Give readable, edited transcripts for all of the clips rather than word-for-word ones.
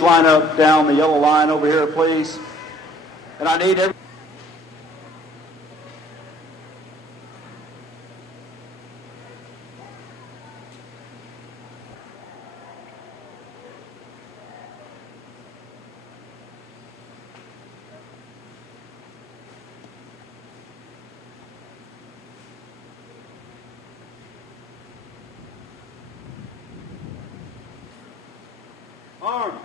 please line up down the yellow line over here, please? And I need every... Armed.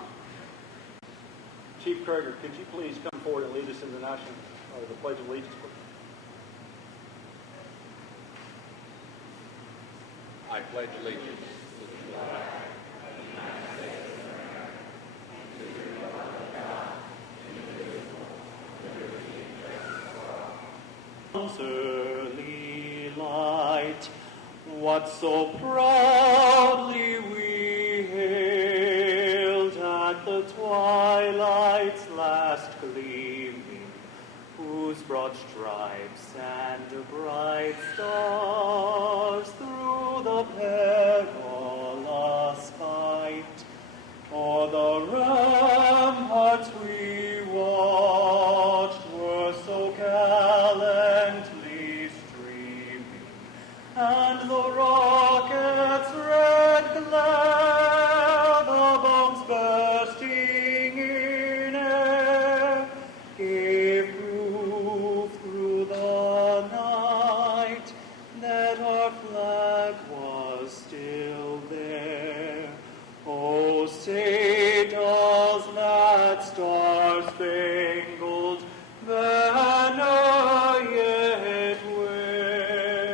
Chief Krager, could you please come forward and lead us in the Pledge of Allegiance, please? I pledge allegiance to the flag of the United States of America, to the republic of God, indivisible, with liberty and justice for all. Early light, what so proudly we hailed at the twilight's last gleaming, whose broad stripes and bright stars through the perilous fight o'er the ramparts we watched were so gallantly streaming, and the rocket's red glare, the bombs bursting in air, gave proof through the night that our flag was still there. Oh, say does that star-spangled banner yet wave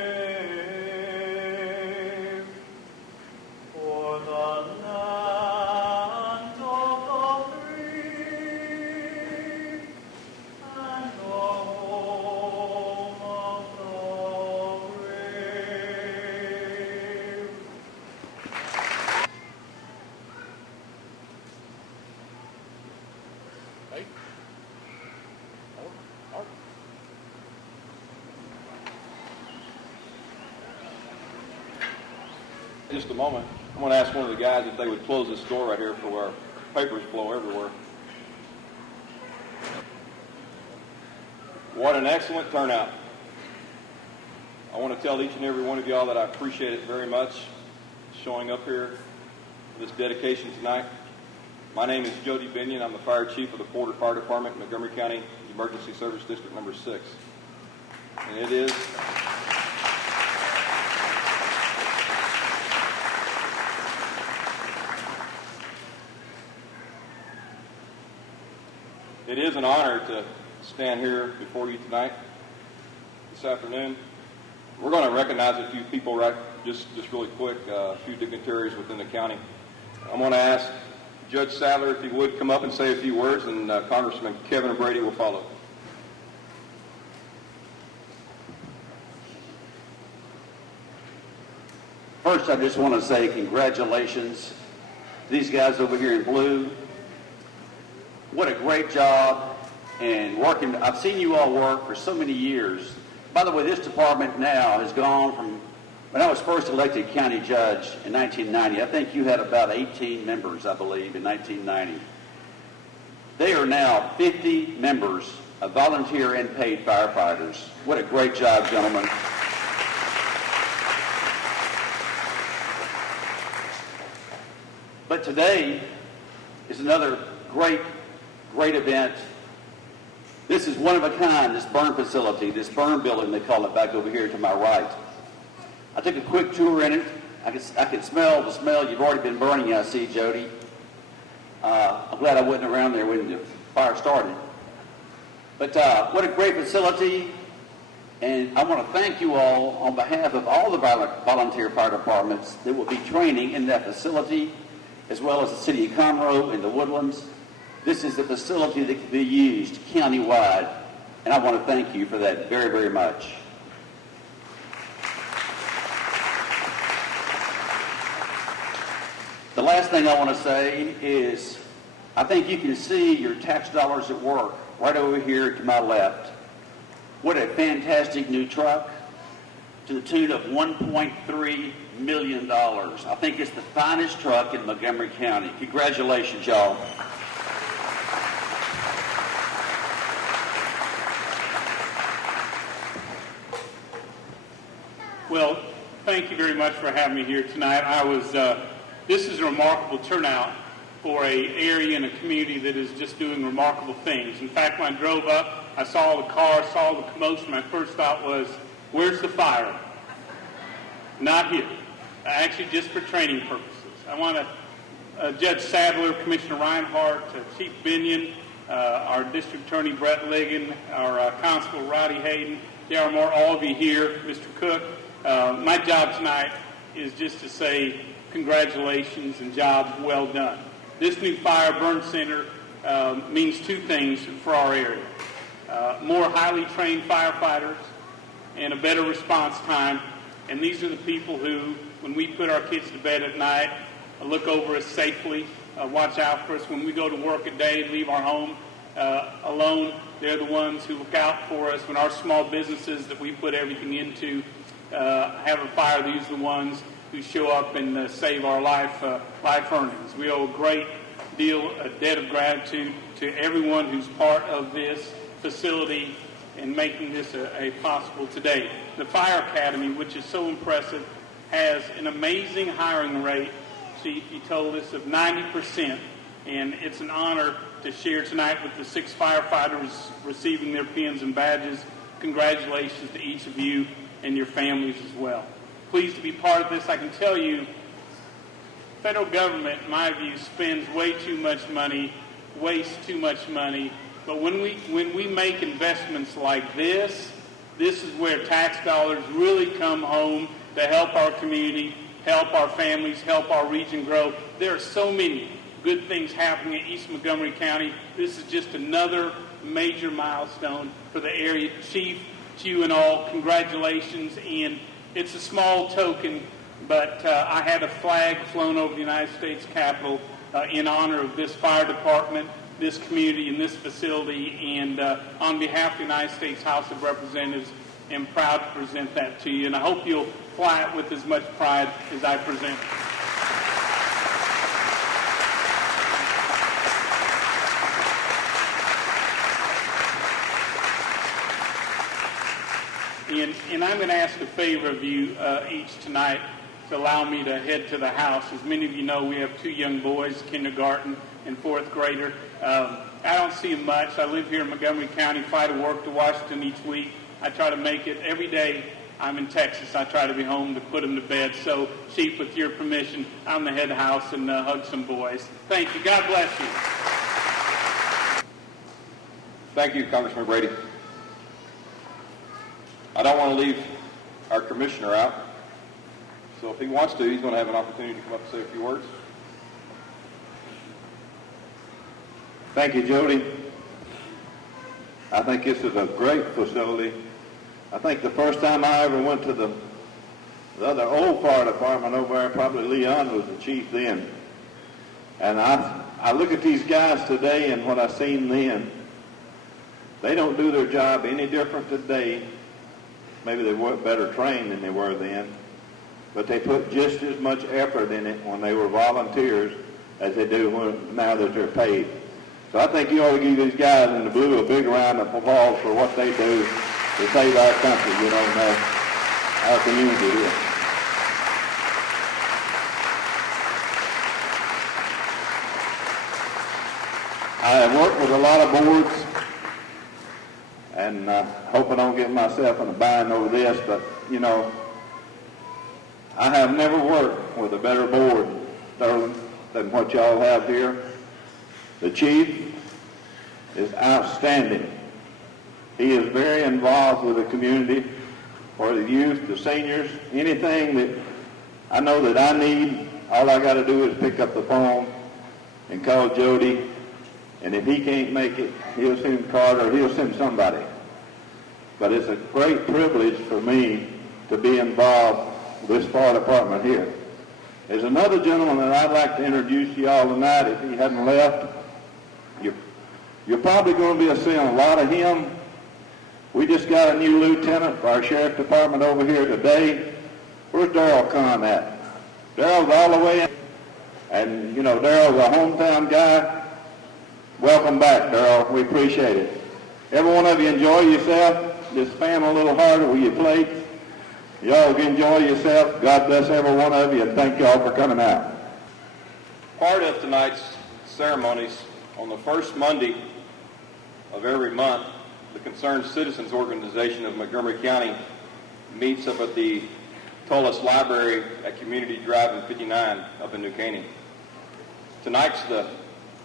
o'er the land of the free and the home of the brave? Hey. Over. In just a moment, I'm going to ask one of the guys if they would close this door right here for our papers blow everywhere. What an excellent turnout. I want to tell each and every one of y'all that I appreciate it very much showing up here for this dedication tonight. My name is Jody Binion. I'm the Fire Chief of the Porter Fire Department, Montgomery County Emergency Service District number 6. And it is an honor to stand here before you tonight, this afternoon. We're going to recognize a few people just really quick, a few dignitaries within the county. I'm going to ask Judge Sadler if he would come up and say a few words, and Congressman Kevin Brady will follow. First, I just want to say congratulations to these guys over here in blue. What a great job, and working. I've seen you all work for so many years. By the way, this department now has gone from, when I was first elected county judge in 1990, I think you had about 18 members, I believe, in 1990. They are now 50 members of volunteer and paid firefighters. What a great job, gentlemen. But today is another great event. This is one of a kind, this burn facility, this burn building, they call it, back over here to my right. I took a quick tour in it. I could smell the smell. You've already been burning, I see, Jody. I'm glad I wasn't around there when the fire started. But what a great facility. And I want to thank you all on behalf of all the volunteer fire departments that will be training in that facility, as well as the city of Conroe and the Woodlands. This is a facility that can be used countywide, and I want to thank you for that very, very much. The last thing I want to say is I think you can see your tax dollars at work right over here to my left. What a fantastic new truck to the tune of $1.3 million. I think it's the finest truck in Montgomery County. Congratulations, y'all. Well, thank you very much for having me here tonight. This is a remarkable turnout for an area and a community that is just doing remarkable things. In fact, when I drove up, I saw the car, saw the commotion. My first thought was, where's the fire? Not here. Actually, just for training purposes. I want to, Judge Sadler, Commissioner Reinhardt, Chief Binion, our District Attorney Brett Ligon, our Constable Roddy Hayden, Darryl Moore, all of you here, Mr. Cook. My job tonight is just to say congratulations and job well done. This new fire burn center means two things for our area. More highly trained firefighters and a better response time. And these are the people who, when we put our kids to bed at night, look over us safely, watch out for us. When we go to work at day and leave our home alone, they're the ones who look out for us. When our small businesses that we put everything into have a fire, these are the ones who show up and save our life earnings. We owe a great deal, a debt of gratitude to everyone who's part of this facility and making this a possible today. The Fire Academy, which is so impressive, has an amazing hiring rate, Chief, you told us, of 90%, and it's an honor to share tonight with the 6 firefighters receiving their pins and badges. Congratulations to each of you and your families as well. Pleased to be part of this. I can tell you, federal government, in my view, spends way too much money, wastes too much money. But when we make investments like this is where tax dollars really come home to help our community, help our families, help our region grow. There are so many good things happening in East Montgomery County. This is just another major milestone for the area. Chief, to you and all, congratulations. And it's a small token, but I had a flag flown over the United States Capitol in honor of this fire department, this community, and this facility. And on behalf of the United States House of Representatives, I'm proud to present that to you. And I hope you'll fly it with as much pride as I present it. And I'm going to ask a favor of you each tonight to allow me to head to the house. As many of you know, we have 2 young boys, kindergarten and 4th grader. I don't see them much. I live here in Montgomery County, fly to work to Washington each week. I try to make it every day. I'm in Texas. I try to be home to put them to bed. So, Chief, with your permission, I'm going to head to the house and hug some boys. Thank you. God bless you. Thank you, Congressman Brady. I don't want to leave our commissioner out. So if he wants to, he's going to have an opportunity to come up and say a few words. Thank you, Jody. I think this is a great facility. I think the first time I ever went to the other old fire department over there, probably Leon was the chief then. And I look at these guys today and what I seen then. They don't do their job any different today. Maybe they weren't better trained than they were then. But they put just as much effort in it when they were volunteers as they do now that they're paid. So I think you ought to give these guys in the blue a big round of applause for what they do to save our country, and our community here. I have worked with a lot of boards, and I hope I don't get myself in a bind over this, but, I have never worked with a better board than what y'all have here. The chief is outstanding. He is very involved with the community, for the youth, the seniors, anything that I know that I need. All I got to do is pick up the phone and call Jody, and if he can't make it, he'll send Carter, or he'll send somebody. But it's a great privilege for me to be involved with this fire department here. There's another gentleman that I'd like to introduce to y'all tonight if he hadn't left. You're probably going to be seeing a lot of him. We just got a new lieutenant for our sheriff department over here today. Where's Darrell Kahn at? Darrell's all the way in. And, you know, Darrell's a hometown guy. Welcome back, Darrell. We appreciate it. Every one of you enjoy yourself. Just spam a little harder with your plates. Y'all enjoy yourself. God bless every one of you, and thank y'all for coming out. Part of tonight's ceremonies, on the first Monday of every month, the Concerned Citizens Organization of Montgomery County meets up at the Tullis Library at Community Drive in 59 up in New Caney. Tonight's the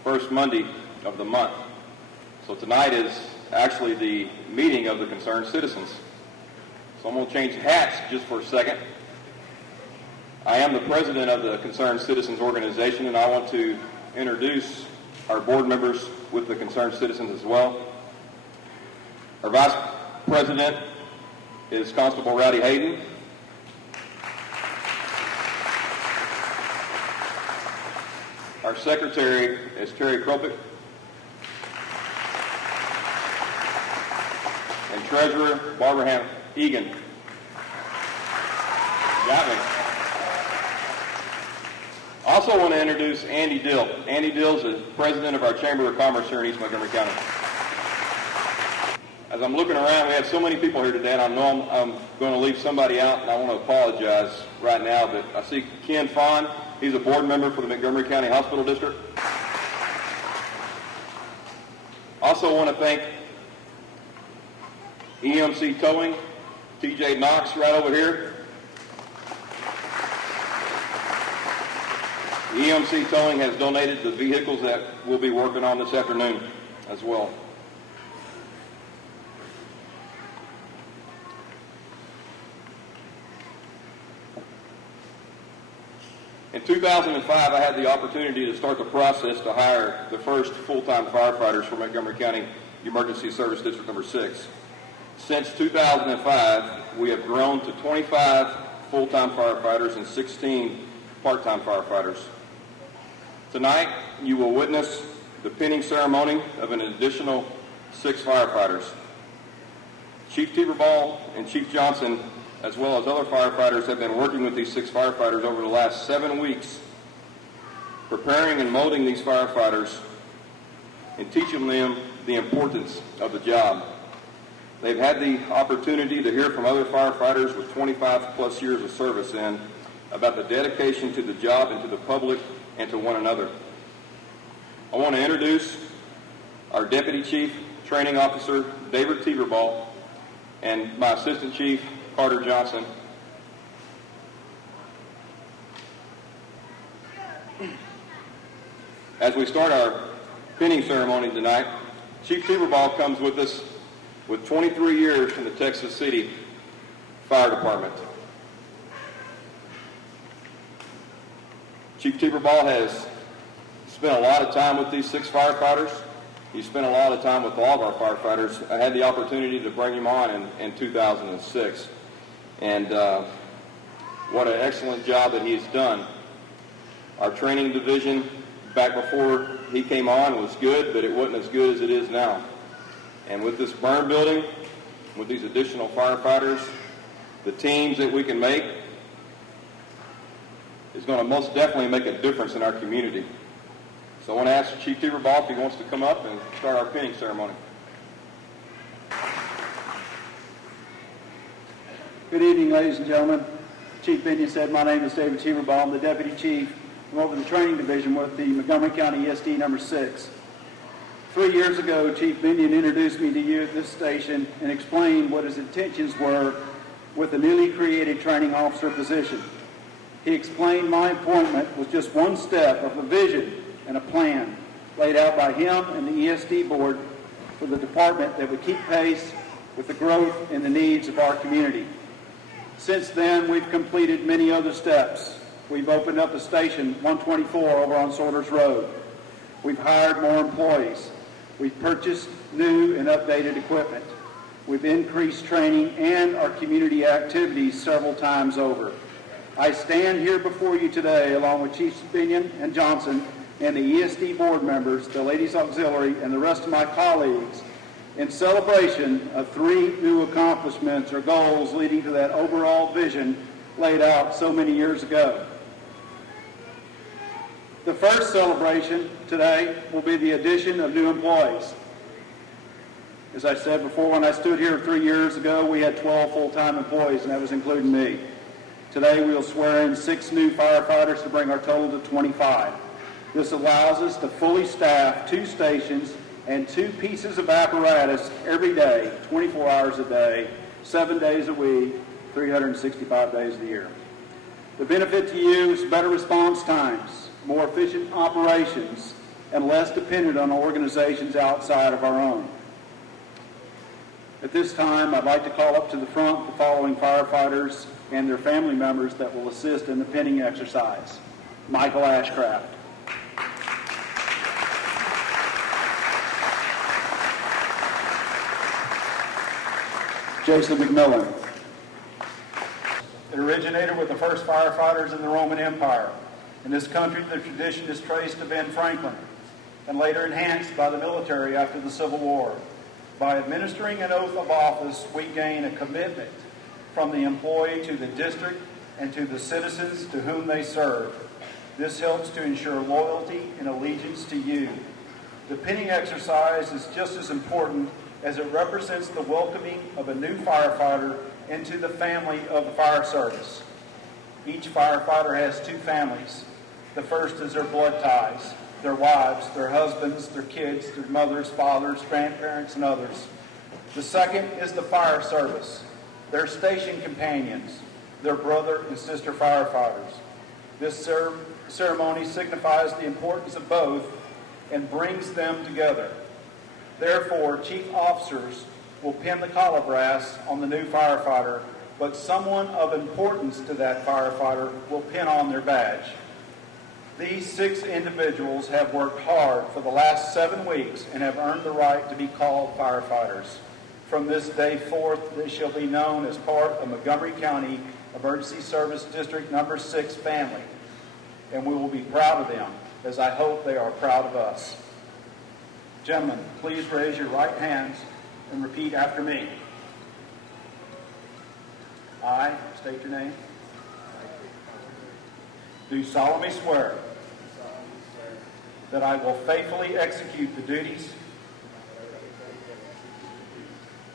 first Monday of the month. So tonight is actually the meeting of the Concerned Citizens. So I'm going to change hats just for a second. I am the president of the Concerned Citizens Organization, and I want to introduce our board members with the Concerned Citizens as well. Our vice president is Constable Rowdy Hayden. Our secretary is Terry Kropick. And treasurer, Barbara Egan. Got me. I also want to introduce Andy Dill. Andy Dill is the president of our Chamber of Commerce here in East Montgomery County. As I'm looking around, we have so many people here today, and I know I'm going to leave somebody out, and I want to apologize right now, but I see Ken Fahn. He's a board member for the Montgomery County Hospital District. Also want to thank EMC Towing, TJ Knox right over here. EMC Towing has donated the vehicles that we'll be working on this afternoon as well. In 2005, I had the opportunity to start the process to hire the first full-time firefighters for Montgomery County Emergency Service District number 6. Since 2005, we have grown to 25 full-time firefighters and 16 part-time firefighters. Tonight, you will witness the pinning ceremony of an additional 6 firefighters. Chief Teeterball and Chief Johnson, as well as other firefighters, have been working with these 6 firefighters over the last 7 weeks, preparing and molding these firefighters and teaching them the importance of the job. They've had the opportunity to hear from other firefighters with 25 plus years of service in about the dedication to the job and to the public and to one another. I want to introduce our Deputy Chief Training Officer, David Teeterball, and my Assistant Chief, Carter Johnson. As we start our pinning ceremony tonight, Chief Teeterball comes with us with 23 years from the Texas City Fire Department. Chief Teeterball has spent a lot of time with these 6 firefighters. He spent a lot of time with all of our firefighters. I had the opportunity to bring him on in 2006. And what an excellent job that he's done. Our training division back before he came on was good, but it wasn't as good as it is now. And with this burn building, with these additional firefighters, the teams that we can make is going to most definitely make a difference in our community. So I want to ask Chief Teeterball if he wants to come up and start our pinning ceremony. Good evening, ladies and gentlemen. Chief Binion said, my name is David Teeterball. I'm the Deputy Chief. I'm over the training division with the Montgomery County ESD number 6. 3 years ago, Chief Binion introduced me to you at this station and explained what his intentions were with the newly created training officer position. He explained my appointment was just one step of a vision and a plan laid out by him and the ESD board for the department that would keep pace with the growth and the needs of our community. Since then, we've completed many other steps. We've opened up a station 124 over on Sorters Road. We've hired more employees. We've purchased new and updated equipment. We've increased training and our community activities several times over. I stand here before you today along with Chiefs Binion and Johnson and the ESD board members, the Ladies Auxiliary, and the rest of my colleagues in celebration of 3 new accomplishments or goals leading to that overall vision laid out so many years ago. The first celebration today will be the addition of new employees. As I said before, when I stood here 3 years ago, we had 12 full-time employees, and that was including me. Today, we will swear in 6 new firefighters to bring our total to 25. This allows us to fully staff 2 stations and 2 pieces of apparatus every day, 24 hours a day, 7 days a week, 365 days a year. The benefit to you is better response times, more efficient operations, and less dependent on organizations outside of our own. At this time, I'd like to call up to the front the following firefighters and their family members that will assist in the pinning exercise. Michael Ashcraft. Jason McMillan. It originated with the first firefighters in the Roman Empire. In this country, the tradition is traced to Ben Franklin and later enhanced by the military after the Civil War. By administering an oath of office, we gain a commitment from the employee to the district and to the citizens to whom they serve. This helps to ensure loyalty and allegiance to you. The pinning exercise is just as important as it represents the welcoming of a new firefighter into the family of the fire service. Each firefighter has 2 families. The first is their blood ties, their wives, their husbands, their kids, their mothers, fathers, grandparents, and others. The second is the fire service, their station companions, their brother and sister firefighters. This ceremony signifies the importance of both and brings them together. Therefore, chief officers will pin the collar brass on the new firefighter, but someone of importance to that firefighter will pin on their badge. These 6 individuals have worked hard for the last 7 weeks and have earned the right to be called firefighters. From this day forth, they shall be known as part of Montgomery County Emergency Service District Number 6 family, and we will be proud of them, as I hope they are proud of us. Gentlemen, please raise your right hands and repeat after me. I, state your name, do solemnly swear that I will faithfully execute the duties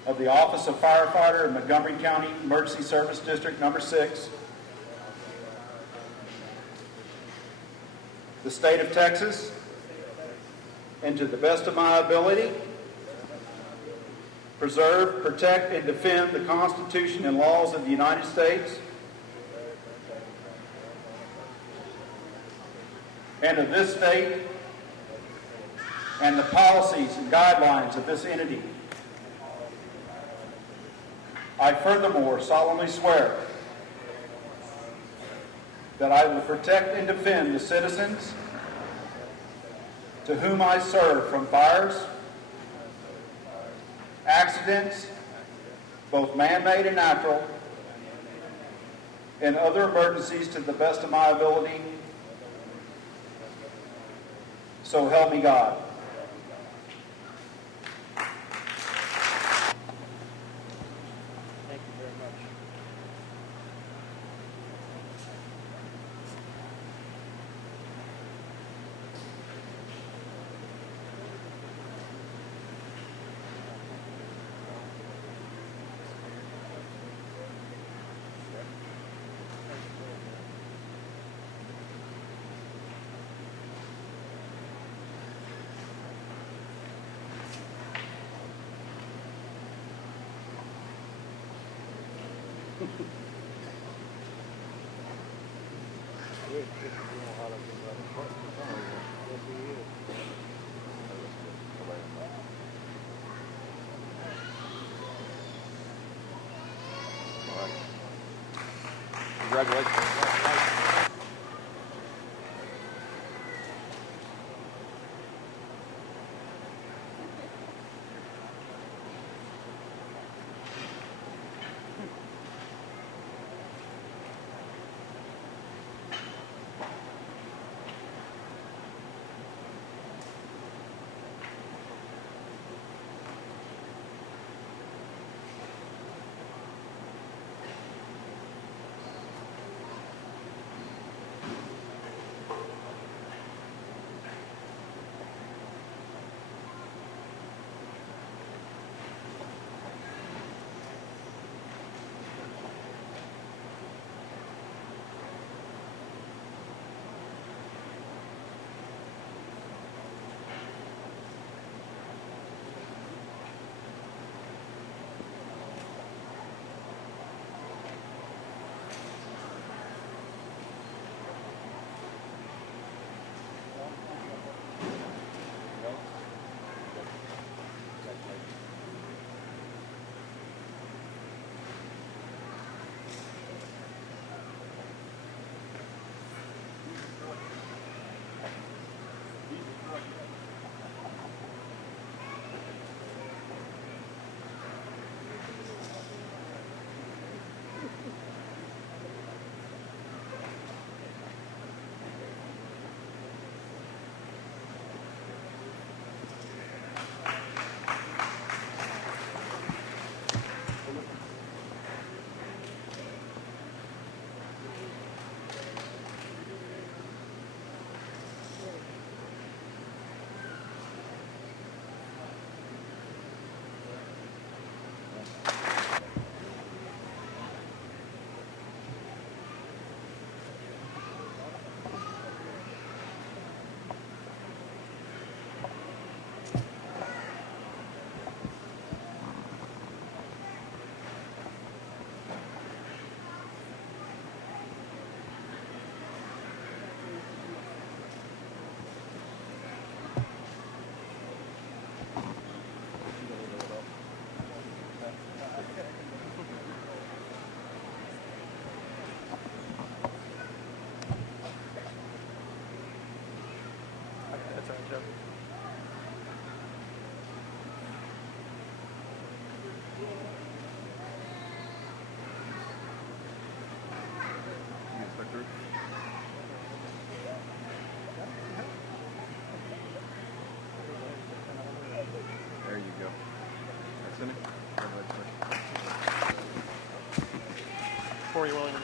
of the Office of Firefighter in Montgomery County Emergency Service District Number 6, the state of Texas, and to the best of my ability, preserve, protect, and defend the Constitution and laws of the United States and of this state and the policies and guidelines of this entity. I furthermore solemnly swear that I will protect and defend the citizens to whom I serve from fires, accidents, both man-made and natural, and other emergencies to the best of my ability. So help me God. Thank you very much. Congratulations. There you go. That's in it. Corey Williams.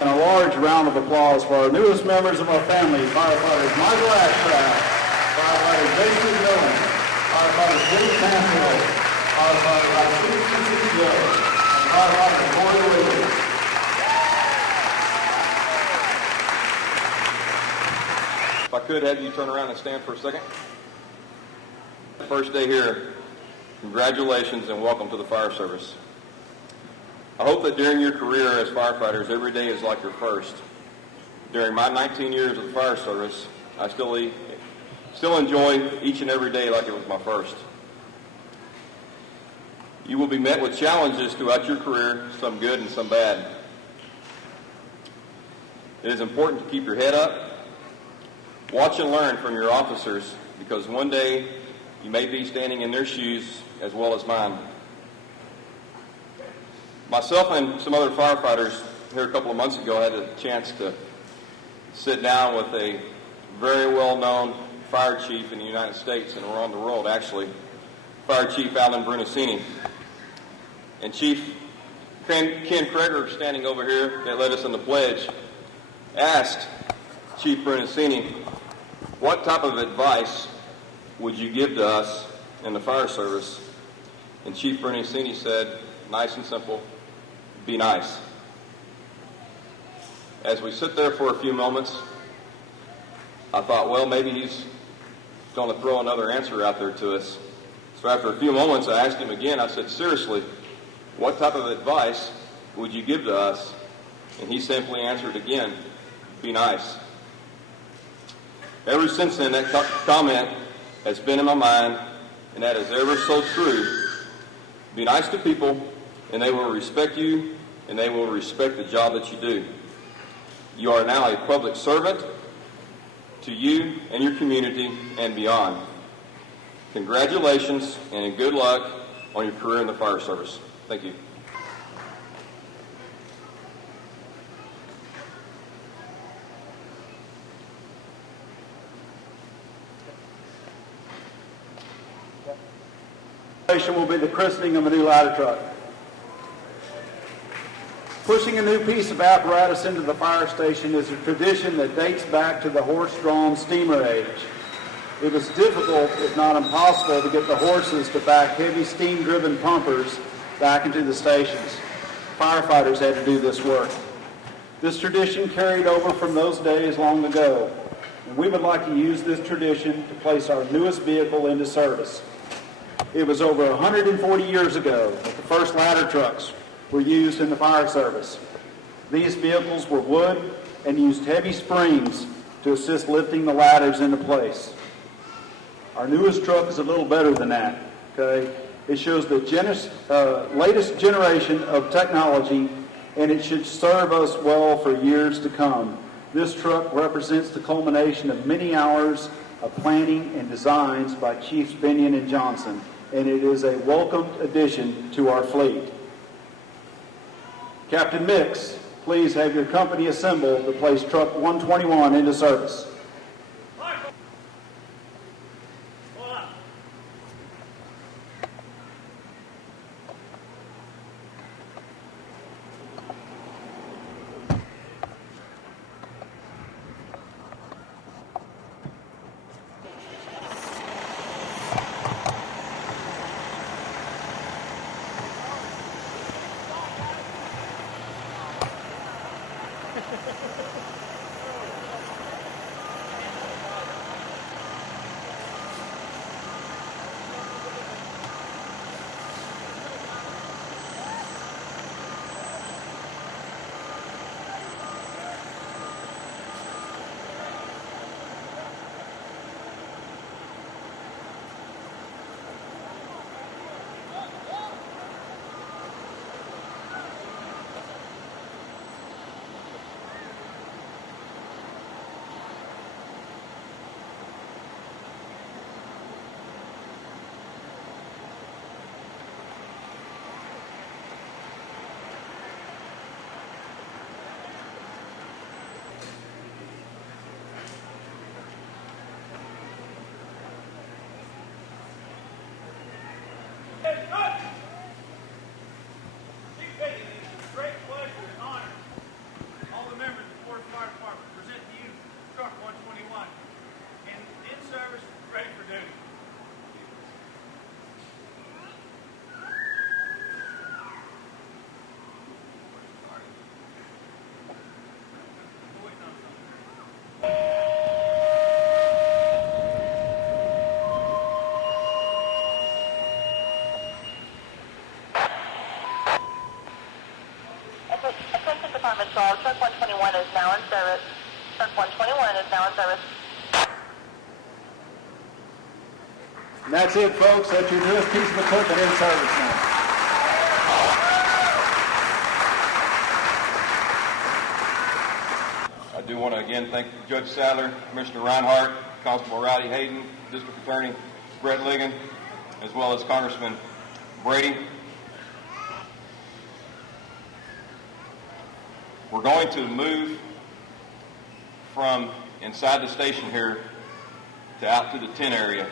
And a large round of applause for our newest members of our family, firefighters Michael Ashcraft, firefighter Jason Dillon, firefighter Jake Mansfield, firefighter Rashid Joe, and firefighter Corey Williams. If I could have you turn around and stand for a second. First day here, congratulations and welcome to the fire service. I hope that during your career as firefighters, every day is like your first. During my 19 years of the fire service, I still enjoy each and every day like it was my first. You will be met with challenges throughout your career, some good and some bad. It is important to keep your head up. Watch and learn from your officers, because one day you may be standing in their shoes as well as mine. Myself and some other firefighters here a couple of months ago had a chance to sit down with a very well-known fire chief in the United States and around the world, actually, Fire Chief Alan Brunacini. And Chief Ken Kreger, standing over here, that led us in the pledge, asked Chief Brunacini, what type of advice would you give to us in the fire service? And Chief Brunacini said, nice and simple, be nice. As we sit there for a few moments, I thought, well, maybe he's going to throw another answer out there to us. So after a few moments, I asked him again, I said, seriously, what type of advice would you give to us? And he simply answered again, be nice. Ever since then, that comment has been in my mind, and that is ever so true. Be nice to people, and they will respect you, and they will respect the job that you do. You are now a public servant to you and your community and beyond. Congratulations and good luck on your career in the fire service. Thank you. Will be the christening of a new ladder truck. Pushing a new piece of apparatus into the fire station is a tradition that dates back to the horse-drawn steamer age. It was difficult, if not impossible, to get the horses to back heavy steam-driven pumpers back into the stations. Firefighters had to do this work. This tradition carried over from those days long ago, and we would like to use this tradition to place our newest vehicle into service. It was over 140 years ago that the first ladder trucks were used in the fire service. These vehicles were wood and used heavy springs to assist lifting the ladders into place. Our newest truck is a little better than that, okay? It shows the latest generation of technology, and it should serve us well for years to come. This truck represents the culmination of many hours of planning and designs by Chiefs Binion and Johnson, and it is a welcomed addition to our fleet. Captain Mix, please have your company assemble to place Truck 121 into service. installed. Truck 121 is now in service. Truck 121 is now in service. And that's it, folks. That's your newest piece of equipment in service now. I do want to again thank Judge Sadler, Commissioner Reinhardt, Constable Rowdy Hayden, District Attorney Brett Ligon, as well as Congressman Brady. We're going to move from inside the station here to out to the tent area.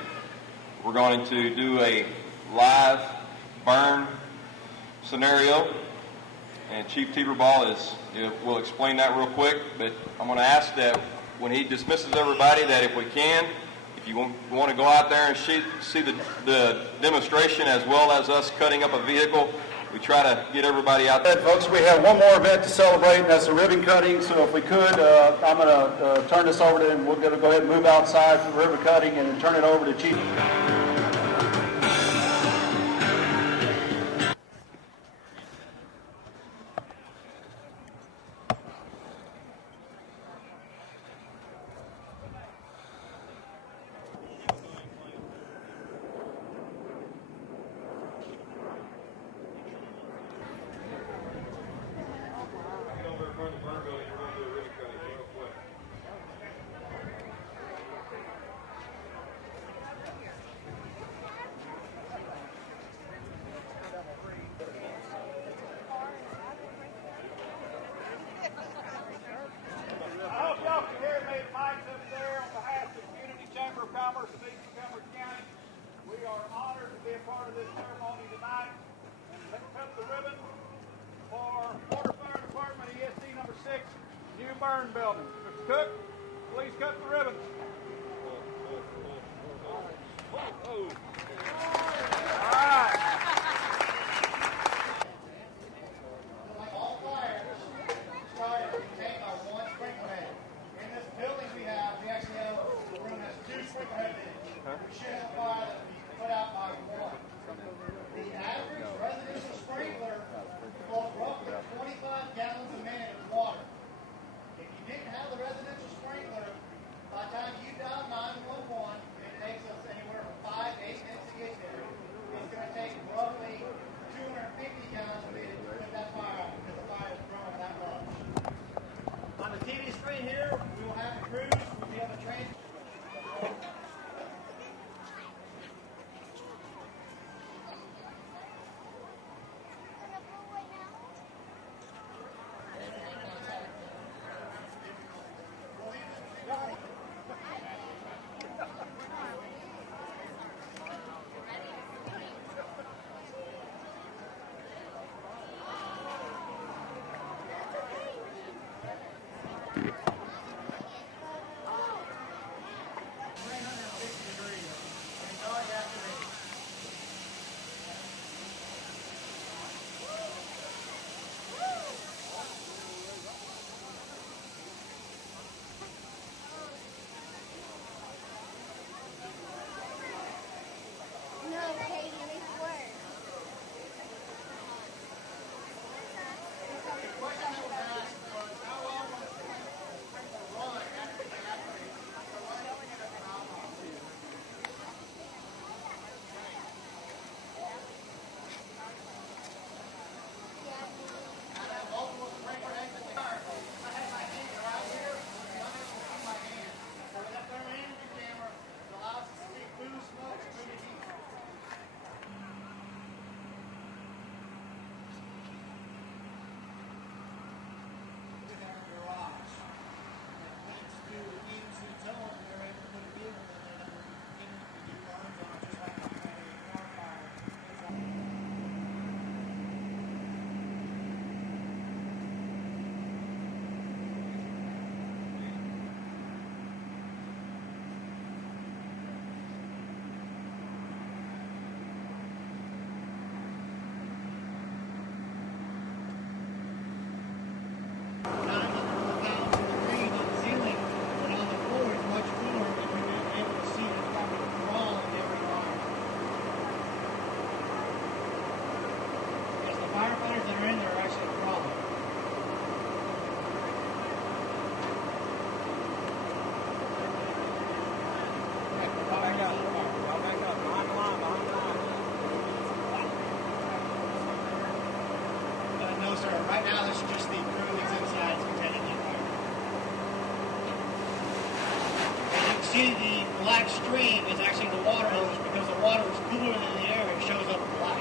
We're going to do a live burn scenario, and Chief Teeterball will explain that real quick, but I'm going to ask that when he dismisses everybody that if we can, if you want to go out there and see the demonstration as well as us cutting up a vehicle, we try to get everybody out there. Folks, we have one more event to celebrate, and that's the ribbon cutting. So if we could, I'm going to turn this over to him. We're going to go ahead and move outside for the ribbon cutting and then turn it over to Chief. Burn building. Mr. Cook, please cut the ribbon. All right. All fires started contained by one sprinkler head. In this building we actually have a room that's two sprinkler heads in. We should have a fire that we put out by one. The average residential sprinkler pulls roughly 25 gallons a minute of water. If you didn't have the residential sprinkler, by the time you dial 911, it takes us anywhere from 5 to 8 minutes to get there. It's going to take roughly 250 gallons a minute to put that fire out because the fire is growing that much. On the TV screen here, we will have the crews. We'll be able to train. Right now, this is just the crew that's inside containing that fire. As you can see, the black stream is actually the water hose because the water is cooler than the air. It shows up black.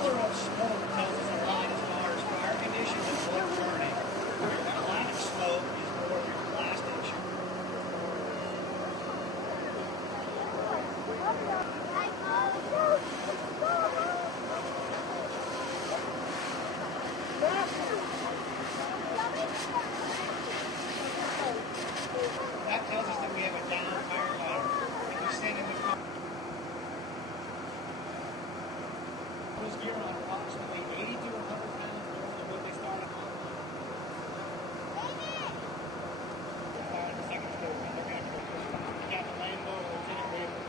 Color of smoke tells us a lot as far as fire conditions and what's burning. Black smoke is more of your blast issue. That tells us that we have a down firefighter. If you stand in the car, was geared on approximately 80 to 100 pounds more than what they started on. Fire in the second story. They're going to go. Captain Rainbow, Lieutenant Rainbow.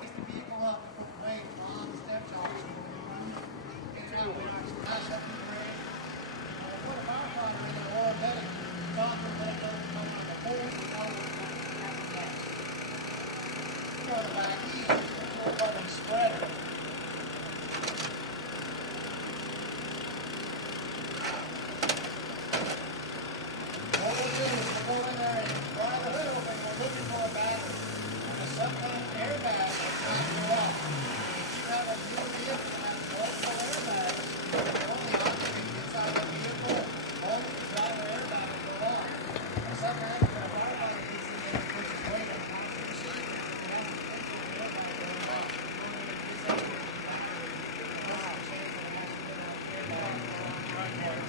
Pick the vehicle up and put the bait on the step jobs. Get it out there. That's up to the grade. Put a firefighter in there or a medic. Doctor, let go on the whole go to the back east. We'll let them spread it. What we'll do is we'll go in there and pry the hood open. We're looking for a battery. And sometimes airbag will not go off. If you have a new vehicle that has multiple airbags, the only option to get inside the vehicle, only the driver airbag will go off. And sometimes when a firefighter gets in there and puts his weight on the concrete sheet, they have to think the airbag going off. This is a battery. There's a chance that it has to get an airbag right there.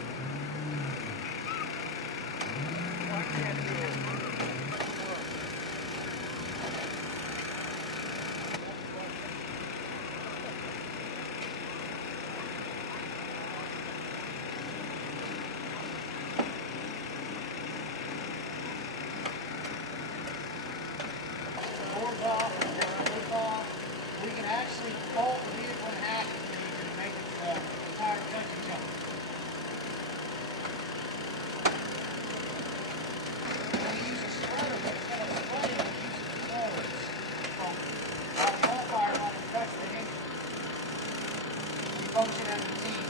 Doors off, roof off. We can actually fold the vehicle in half if we need to make it tire touch each other. We use a spreader, but instead of spreading, we use the floors. So our ball fire not to touch the engine. We function as a team.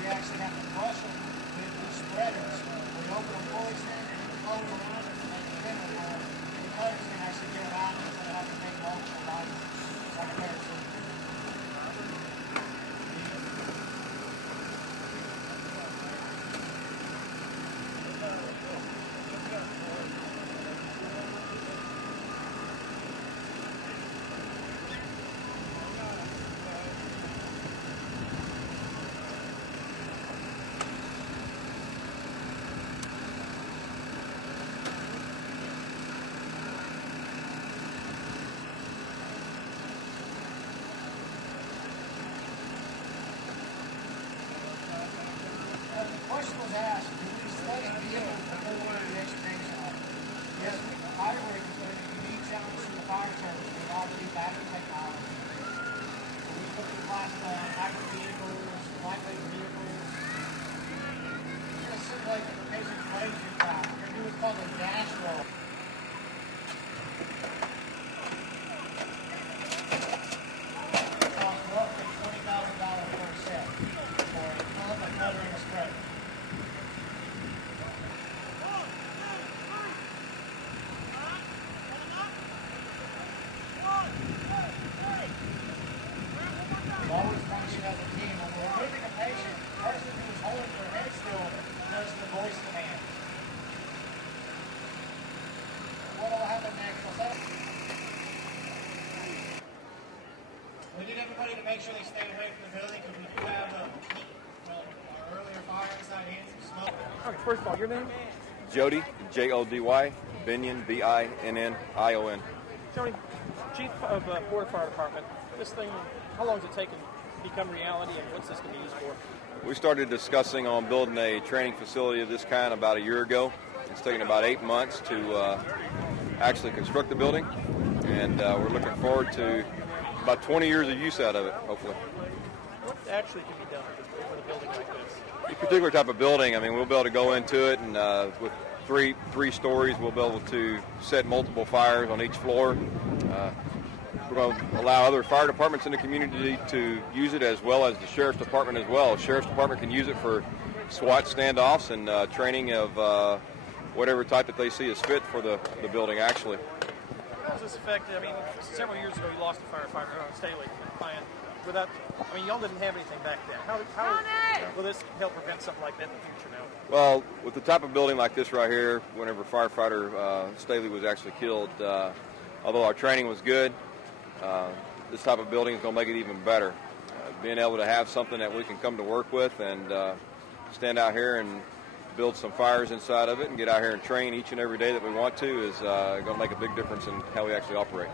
We actually have to brush them with the spreaders. We open them fully extended and we close them around it to make a thinner one. The cutters can actually get around it instead of having to take multiple bites. It's like a parachute. question was asked, do we study vehicles before the explanation of it? Yes, fire rate is a unique challenge to the fire service with all the new battery technology. So we put the class on hybrid vehicles, lightweight vehicles, a dash wall. It costs roughly $20,000 per set for a pump, a cutter, and a spreader. We always function as a team. When we're moving a patient, the person who's holding their head still does the voice command. What will happen next? We need everybody to make sure they stay away from the building because we do have our earlier fire inside here, some smoke. Okay, first of all, your name? Jody, Jody, Binion, Binnion. Tony, Chief of Florida Fire Department, this thing, how long has it taken to become reality, and what's this going to be used for? We started discussing on building a training facility of this kind about a year ago. It's taken about 8 months to actually construct the building, and we're looking forward to about 20 years of use out of it, hopefully. What actually can be done with a building like this? This particular type of building, I mean, we'll be able to go into it, and with three stories, we'll be able to set multiple fires on each floor. We're going to allow other fire departments in the community to use it, as well as the sheriff's department as well. The sheriff's department can use it for SWAT standoffs and training of whatever type that they see as fit for the building, actually. How does this affect, I mean, several years ago you lost a firefighter on Staley in the plant. Without, I mean, y'all didn't have anything back then. How will this help prevent something like that in the future now? Well, with the type of building like this right here, whenever firefighter Staley was actually killed, although our training was good, this type of building is going to make it even better. Being able to have something that we can come to work with and stand out here and build some fires inside of it and get out here and train each and every day that we want to is going to make a big difference in how we actually operate.